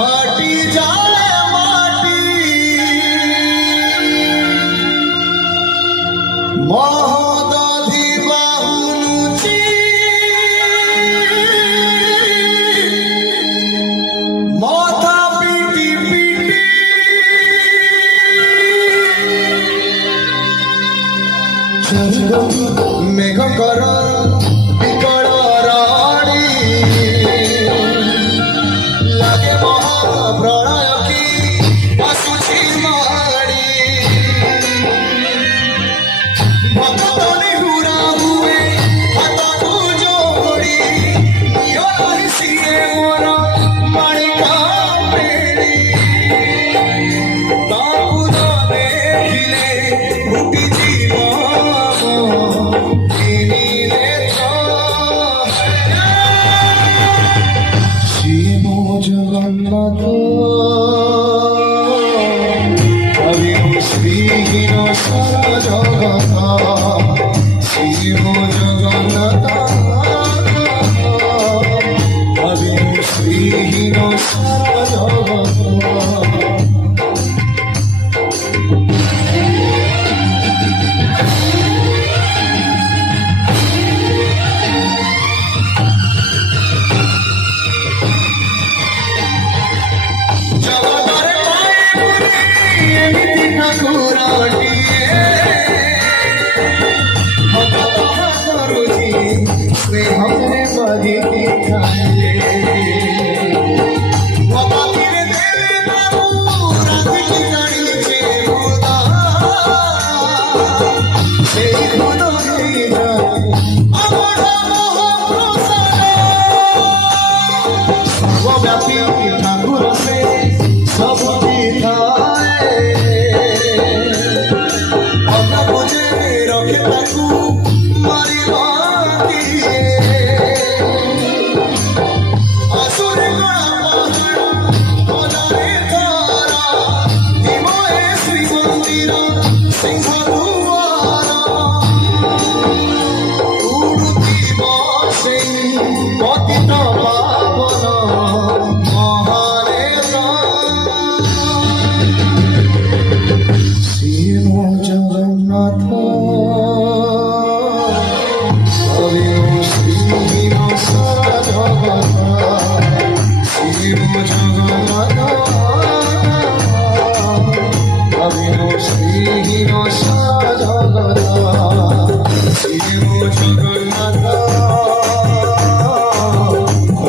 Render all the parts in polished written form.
মাটি যায় মাটি মহদধি বাহুনুচি মাথা পিটি পিটি মেঘ কর বিকল রাণী লাগে মহাপ্রলয় কি আসুছি মাড়ি ভক্তনে হুরা হুয়ে হাতକୁ ଯୋଡ଼ି নিয় রহি সিয়ে মোর মাণিকা প্রেমী তাକୁ ନ ଦେଖିଲେ ଫୁଟି ଯିବ জগন্নাথ অবিনু শ্রীহীন সারা জগত শিব জগন্নাথ অবিনু শ্রীহীন সারা জগত हमने बड़ी दिखाए बाबा तेरे दिल बाबू रात की गाड़ी से खुदा से खुदा नहीं जाए अमर मोह सर्वव्यापी ठाकुर से सब दिखाए हम बुझे रखे ताकू मारी জগন্নাথ শিব জগন্নাথ অবিনু শ্রীহীন সারা জগত শিব জগন্নাথ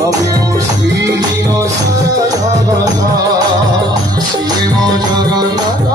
অবিনু শ্রীহীন সারা জগত শিব জগন্নাথ